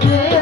Yeah.